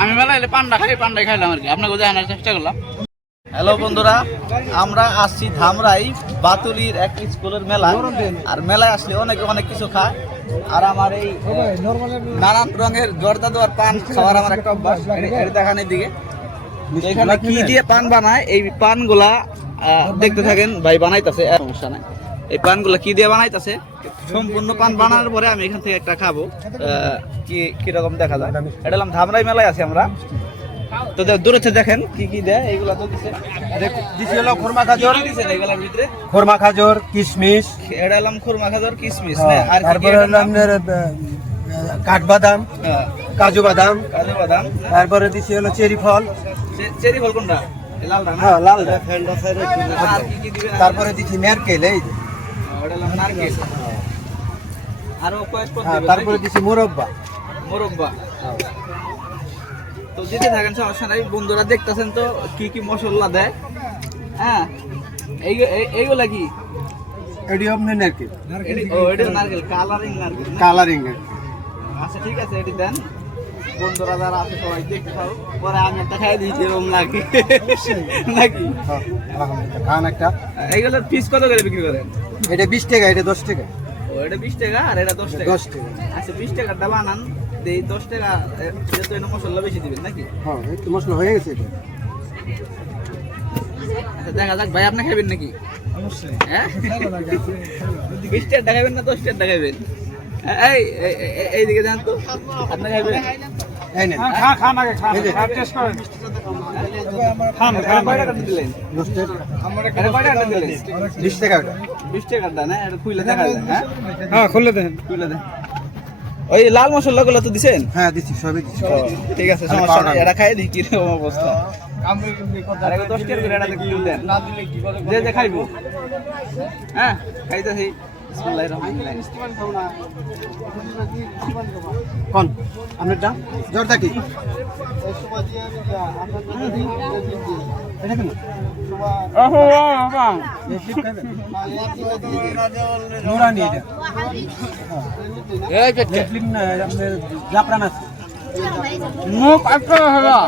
আমি মেলায় এলে পান্ডা খাইলাম আর কি, আপনাকে দেখানোর চেষ্টা করলাম। হ্যালো বন্ধুরা, আমরা আসছি ধামরাই বাতুলির এক স্কুলের মেলা। আর মেলায় আসলে অনেকে অনেক কিছু খায়। আর আমার এই নানান রঙের জর্দা দেওয়ার পান খাওয়ার আমার একটা অভ্যাস। এটা দেখান দিকে এখানে কি দিয়ে পান বানায়, এই পানগুলা দেখতে থাকেন। ভাই বানাইতেছে, সমস্যা নাই। এই পানগুলা কি দিয়ে বানাইতেছে, সম্পূর্ণ পান বানানোর পরে আমি এখান থেকে একটা খাবো। কিরকম দেখা যায়। এটা হলাম ধামরাই মেলায় আছি আমরা। তো দূরে দেখেন কি কি দেয়। এইগুলা তো দিছে হলো খুরমা খাজর, দিছে এগুলার ভিতরে খুরমা খাজর, কিশমিশ। এটা হলাম খুরমা খাজর, কিশমিশ। আর তারপরে হলো আপনার কাঠবাদাম, কাজু বাদাম। তারপরে দিছে হলো চেরি ফল। চেরি ফল কোনটা? লালটা না? হ্যাঁ, লালটা। তারপরে দিছি নারকেল। এই ওটা হলাম নারকেল। আরো কয়েক পদ দিবেন। তারপরে দিছি মুরব্বা। তো দিতে থাকেন, সমস্যা নাই। বন্ধুরা দেখতেছেন তো কি কি মশলা দেয়। হ্যাঁ, এইগুলা কি? এটি আপনার নারকেল। ও, এটা নারকেল, কালারিং। আচ্ছা ঠিক আছে, এটি দেন। বন্ধুরা যারা আছে সবাই দেখতে পাবো, পরে আমি একটা খাই দিয়েছি এরকম নাকি নাকি খান একটা। এইগুলোর পিস কত করে বিক্রি করেন? এটা 20 টাকা, এটা 10 টাকা। ও, এটা 20 টাকা আর এটা 10 টাকা। 10 টাকা। আচ্ছা, 20 টাকাটা বানান, এই 10 টাকা যেহেতু এটা মশলা বেশি দিবেন নাকি? হ্যাঁ, একটু মশলা হয়ে গেছে এটা। আচ্ছা, দেখা যাক। ভাই আপনি খাবেন নাকি? অবশ্যই। হ্যাঁ, 20 টাকা খাবেন না 10 টাকা খাবেন? এইদিকে যান তো, আপনি খাবেন? এই নেন, খান আগে, খান টেস্ট করেন। খান কয় টাকা দিলেন? 10 টাকা। এটা কয় টাকা দিলেন? 20 টাকা ওটা। 20 টাকাটা না? এটা খুলে দেখা যায়। হ্যাঁ, খুলে দেন। খুলে দেন। ওই লাল মশলাগুলো তো দিছেন? হ্যাঁ, দিছি, সবই দিছি। ঠিক আছে, সমস্যা নাই। এটা খাই দিই, কিরকম অবস্থা। আর এগুলো 10 টাকা করে এটা একটু দেন, যে খাইবো। হ্যাঁ, খাইতেছি। বিসমিল্লাহির রহমানির রহিম। কোন আপনারটা জর্দা কি? এটা কেন? নুরানি এটা। এই পেটে ফিল্ম না, আপনার জাফরান আছে। মুখ একটা হলো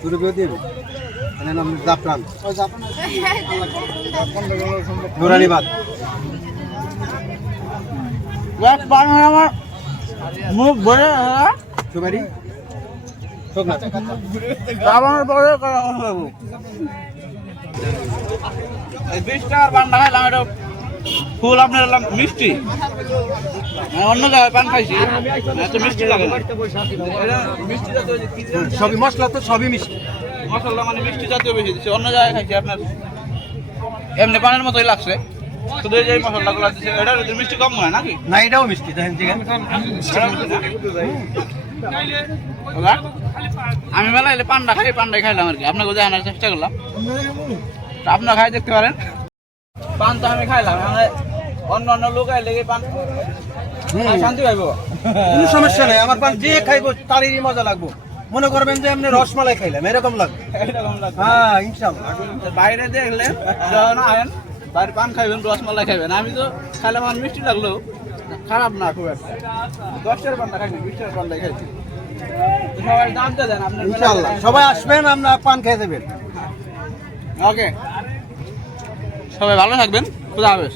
পুরো দিয়ে দেব। এর নাম জাফরান। নুরানি বাদ। এক বানানো আমার মুখ ভরে সুপারি শোক না। খাবানোর পরে করা হবে। এই 20 টাকার পান খাইলাম, এটা ফুল আপনার এলাম মিষ্টি। অন্য জায়গায় পান খাইছি, এত মিষ্টি লাগে না। এটা মিষ্টি জাতীয় সবই মশলা তো সবই মিষ্টি। মশলা মানে মিষ্টি জাতীয় বেশি দিচ্ছে। অন্য জায়গায় খাইছি আপনার এমনি পানের মতোই লাগছে, শুধু এই যে মশলাগুলো দিচ্ছে এটার ভিতরে মিষ্টি কম হয় নাকি? না, এটাও মিষ্টি। দেখেন ঠিক আছে। আমি মেলা এলে পান্ডাই খাইলাম আর কি, আপনাকে দেখানোর চেষ্টা করলাম। আপনার খাই দেখতে পারেন। পান তো আমি খাইলাম, অন্য লোক আইলে পান শান্তি পাইব। কোনো সমস্যা নাই, আমার পান যে খাইবো তারই মজা লাগবো। মনে করবেন যে আপনি রসমালাই খাইলাম, এরকম লাগবে। হ্যাঁ, ইনশাআল্লাহ। বাইরে দেখলে যখন আয়েন বাইরে পান খাইবেন, রসমালাই খাইবেন। আমি তো খাইলাম, আমার মিষ্টি লাগলো, খারাপ না খুব একটা। 10 টাকার পান্ডা খাইনি, 20 টাকার পান্ডাই খাইছি। সবাই দামটা দেন আপনার। ইনশাআল্লাহ সবাই আসবেন, আমরা পান খেয়ে দেবেন। ওকে, সবাই ভালো থাকবেন। খুদা হাফেজ।